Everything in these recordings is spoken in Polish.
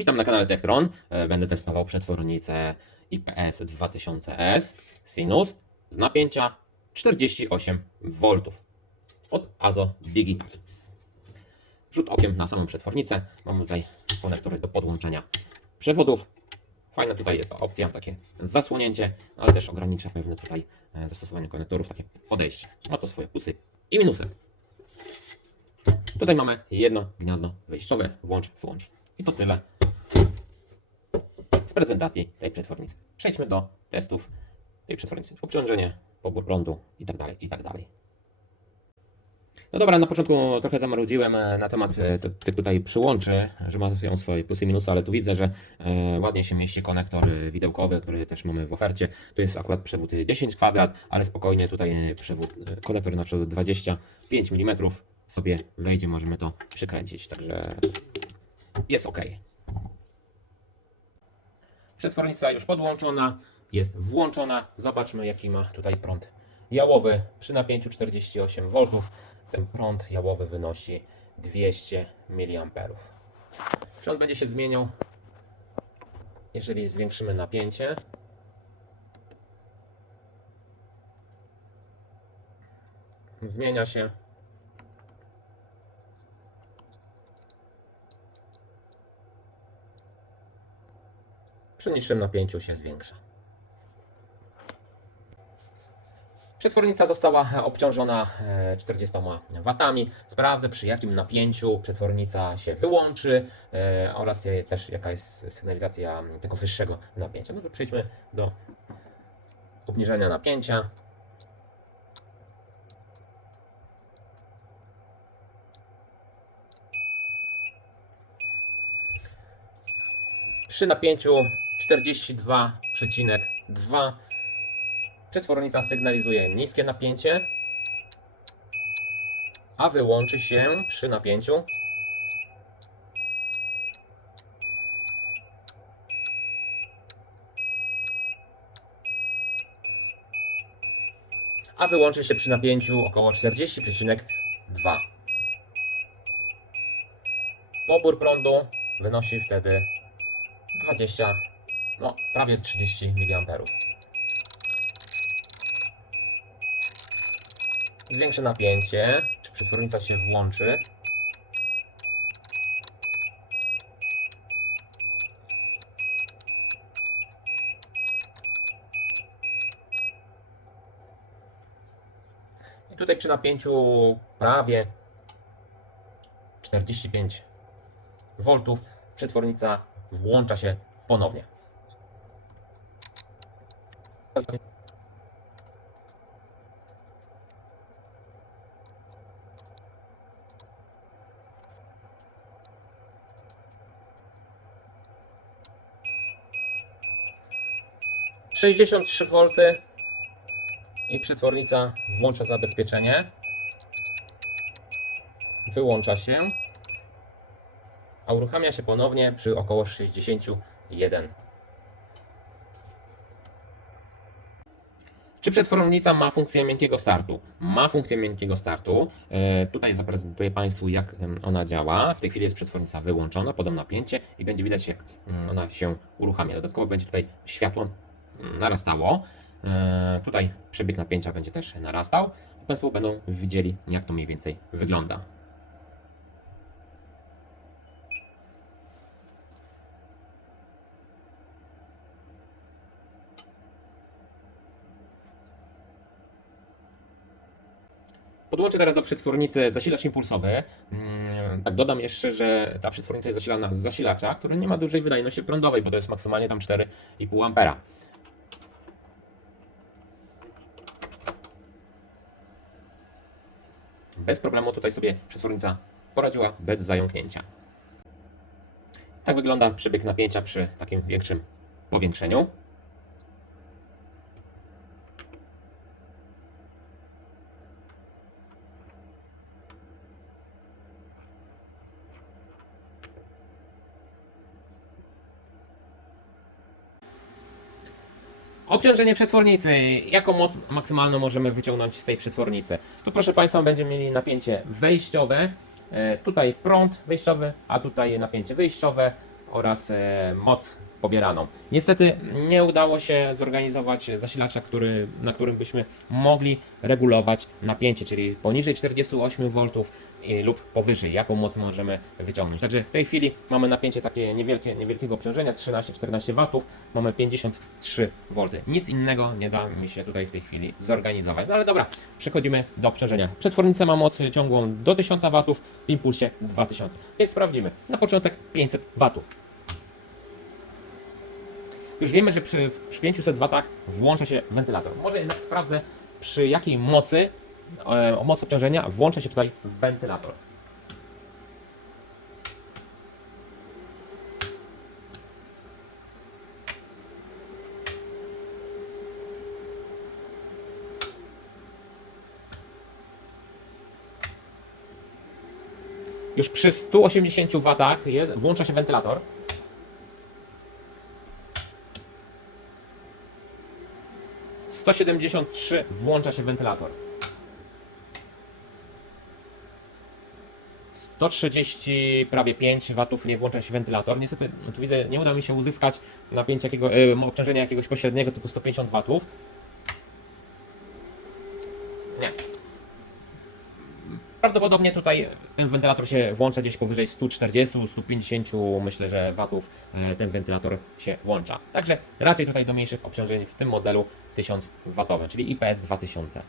Witam na kanale Techtron. E, Będę testował przetwornicę IPS 2000S Sinus z napięcia 48 V od Azo Digital. Rzut okiem na samą przetwornicę. Mam tutaj konektory do podłączenia przewodów. Fajna tutaj jest opcja, takie zasłonięcie, ale też ogranicza pewne tutaj e, zastosowanie konektorów, takie podejście. Ma to swoje plusy i minusy. Tutaj mamy jedno gniazdo wejściowe, włącz, włącz. I to tyle z prezentacji tej przetwornicy. Przejdźmy do testów tej przetwornicy. Obciążenie, pobór prądu i tak dalej, i tak dalej. No dobra, na początku trochę zamarudziłem e, na temat e, tych tutaj przyłączy, że mają swoje plusy i minusy, ale tu widzę, że e, ładnie się mieści konektor widełkowy, który też mamy w ofercie. Tu jest akurat przewód 10 kwadrat, ale spokojnie tutaj przewód, konektor na przewód 25 mm sobie wejdzie, możemy to przykręcić, także jest ok. Przetwornica już podłączona, jest włączona. Zobaczmy, jaki ma tutaj prąd jałowy. Przy napięciu 48 V ten prąd jałowy wynosi 200 mA. Czy on będzie się zmieniał, jeżeli zwiększymy napięcie? Zmienia się. Przy niższym napięciu się zwiększa. Przetwornica została obciążona e, 40 watami. Sprawdzę przy jakim napięciu przetwornica się wyłączy e, oraz też jaka jest sygnalizacja tego wyższego napięcia. No to przejdźmy do obniżenia napięcia. Przy napięciu 42,2 Przetwornica sygnalizuje niskie napięcie, a wyłączy się przy napięciu a wyłączy się przy napięciu około 40,2. Pobór prądu wynosi wtedy 20, no prawie 30 mA. Zwiększę napięcie. Czy przetwornica się włączy? I tutaj przy napięciu prawie 45 V przetwornica włącza się ponownie. 63 V i przetwornica włącza zabezpieczenie. Wyłącza się. A uruchamia się ponownie przy około 61. Czy przetwornica ma funkcję miękkiego startu? Ma funkcję miękkiego startu. E, tutaj zaprezentuję Państwu, jak ona działa. W tej chwili jest przetwornica wyłączona, podam napięcie i będzie widać, jak ona się uruchamia. Dodatkowo będzie tutaj światło mm, narastało. E, tutaj przebieg napięcia będzie też narastał. Państwo będą widzieli, jak to mniej więcej wygląda. Podłączę teraz do przetwornicy zasilacz impulsowy. Mm, Tak dodam jeszcze, że ta przetwornica jest zasilana z zasilacza, który nie ma dużej wydajności prądowej, bo to jest maksymalnie tam 4,5 ampera. Bez problemu tutaj sobie przetwornica poradziła bez zająknięcia. Tak wygląda przebieg napięcia przy takim większym powiększeniu. Obciążenie przetwornicy. Jaką moc maksymalną możemy wyciągnąć z tej przetwornicy? Tu proszę Państwa będziemy mieli napięcie wejściowe, e, tutaj prąd wejściowy, a tutaj napięcie wyjściowe, oraz e, moc pobieraną. Niestety nie udało się zorganizować zasilacza, który, na którym byśmy mogli regulować napięcie, czyli poniżej 48 V lub powyżej, jaką moc możemy wyciągnąć. Także w tej chwili mamy napięcie takie niewielkie, niewielkiego obciążenia, 13-14 W, mamy 53 V. Nic innego nie da mi się tutaj w tej chwili zorganizować. No ale dobra, przechodzimy do obciążenia. Przetwornica ma moc ciągłą do 1000 W, w impulsie 2000. Więc sprawdzimy. Na początek 500 W. Już wiemy, że przy, przy 500 W włącza się wentylator. Może jednak sprawdzę, przy jakiej mocy, e, o mocy obciążenia włącza się tutaj wentylator. Już przy 180 W jest, włącza się wentylator. 173 włącza się wentylator. 130 prawie 5 watów nie włącza się wentylator. Niestety, tu widzę, nie uda mi się uzyskać napięcia jakiego, obciążenia jakiegoś pośredniego typu 150 watów. Nie. Prawdopodobnie tutaj ten wentylator się włącza gdzieś powyżej 140-150 myślę, że watów e, ten wentylator się włącza. Także raczej tutaj do mniejszych obciążeń w tym modelu 1000 watowe, czyli IPS 2000.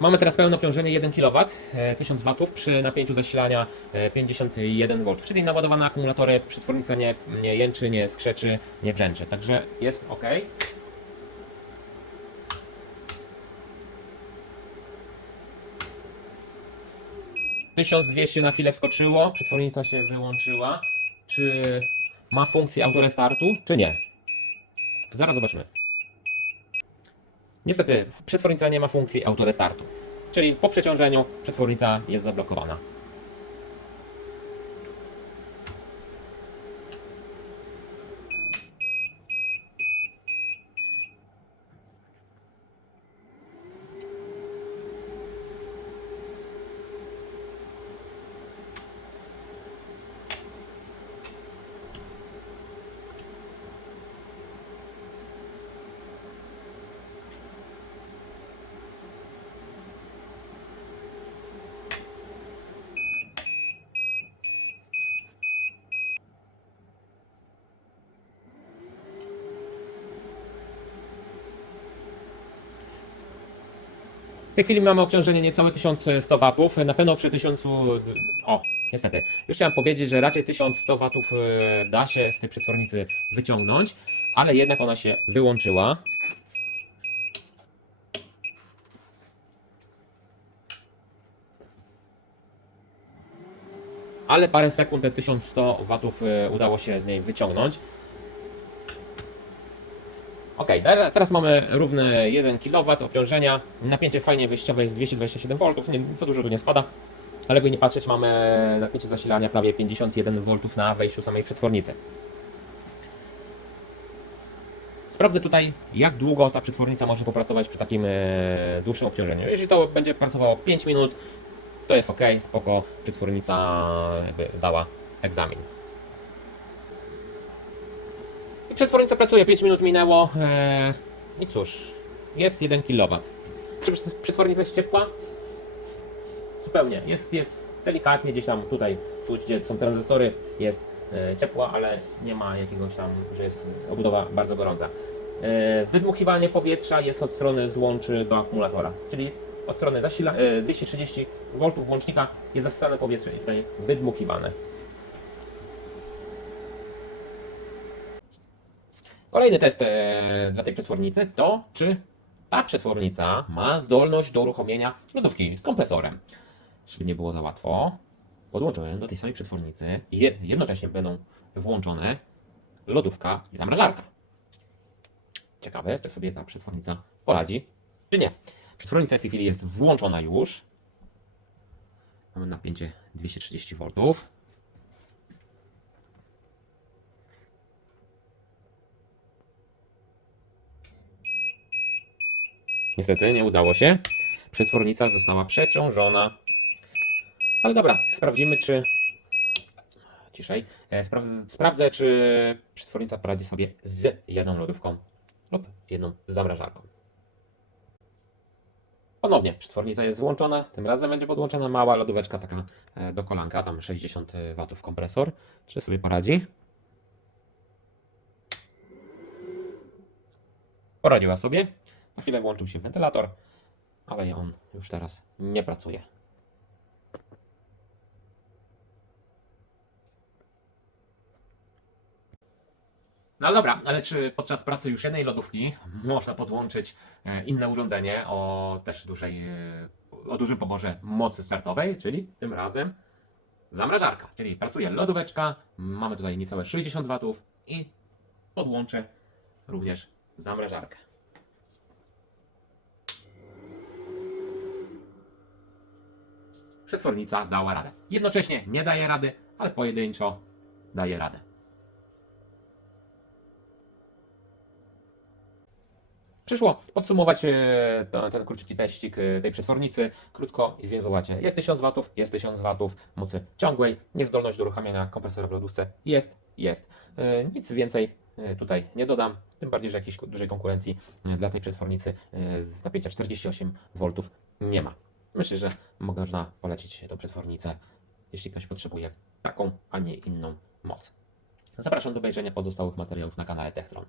Mamy teraz pełne obciążenie 1 kW, e, 1000 W przy napięciu zasilania e, 51 V, czyli naładowane akumulatory, przetwornica nie, nie jęczy, nie skrzeczy, nie brzęczy, także jest ok. 1200 na chwilę wskoczyło, przetwornica się wyłączyła. Czy ma funkcję autorestartu, czy nie? Zaraz zobaczymy. Niestety, przetwornica nie ma funkcji autorestartu. Czyli po przeciążeniu przetwornica jest zablokowana. W tej chwili mamy obciążenie niecałe 1100 W. Na pewno przy 1000. O, niestety. Już chciałem powiedzieć, że raczej 1100 W e, da się z tej przetwornicy wyciągnąć, ale jednak ona się wyłączyła. Ale parę sekund te 1100 W e, udało się z niej wyciągnąć. Ok, teraz, mamy równe 1 kW obciążenia. Napięcie fajnie wyjściowe jest 227 V, nie, za dużo tu nie spada. Ale by nie patrzeć, mamy napięcie zasilania prawie 51 V na wejściu samej przetwornicy. Sprawdzę tutaj, jak długo ta przetwornica może popracować przy takim e, dłuższym obciążeniu. Jeżeli to będzie pracowało 5 minut, to jest ok, spoko, przetwornica zdała egzamin. I przetwornica pracuje, 5 minut minęło. E, I cóż, jest 1 kW. Czy przetwornica jest ciepła? Zupełnie. Jest, jest delikatnie gdzieś tam tutaj czuć, gdzie są tranzystory, jest e, ciepła, ale nie ma jakiegoś tam, że jest obudowa bardzo gorąca. E, wydmuchiwanie powietrza jest od strony złączy do akumulatora, czyli od strony zasila, e, 230 V włącznika jest zasysane powietrze i tutaj jest wydmuchiwane. Kolejny test e, dla tej przetwornicy to, czy ta przetwornica ma zdolność do uruchomienia lodówki z kompresorem. Żeby nie było za łatwo, podłączyłem do tej samej przetwornicy i je- jednocześnie będą włączone lodówka i zamrażarka. Ciekawe, czy sobie ta przetwornica poradzi, czy nie. Przetwornica w tej chwili jest włączona już. Mamy napięcie 230 V. Niestety nie udało się. przetwornica została przeciążona. Ale dobra, sprawdzimy, czy. Ciszej. E, Spra sprawdzę, czy przetwornica poradzi sobie z jedną lodówką lub z jedną zamrażarką. Ponownie, przetwornica jest włączona. Tym razem będzie podłączona mała lodóweczka, taka e, do kolanka, tam 60 W kompresor. Czy sobie poradzi? Poradziła sobie. Na chwilę włączył się wentylator, ale on już teraz nie pracuje. No dobra, ale czy podczas pracy już jednej lodówki można podłączyć e, inne urządzenie o też dużej, e, o dużym poborze mocy startowej, czyli tym razem zamrażarka, czyli pracuje lodóweczka, mamy tutaj niecałe 60 W i podłączę również zamrażarkę. Przetwornica dała radę. Jednocześnie nie daje rady, ale pojedynczo daje radę. Przyszło podsumować e, to- ten krótki teścik e, tej przetwornicy. Krótko i zwięzłowacie. Jest 1000 W, jest 1000 W mocy ciągłej, niezdolność do uruchamiania kompresora w lodówce jest, jest. E, Nic więcej tutaj nie dodam, tym bardziej, że jakiejś dużej konkurencji dla tej przetwornicy z napięcia 48 V nie ma. Myślę, że można polecić tą przetwornicę, jeśli ktoś potrzebuje taką, a nie inną moc. Zapraszam do obejrzenia pozostałych materiałów na kanale Techtron.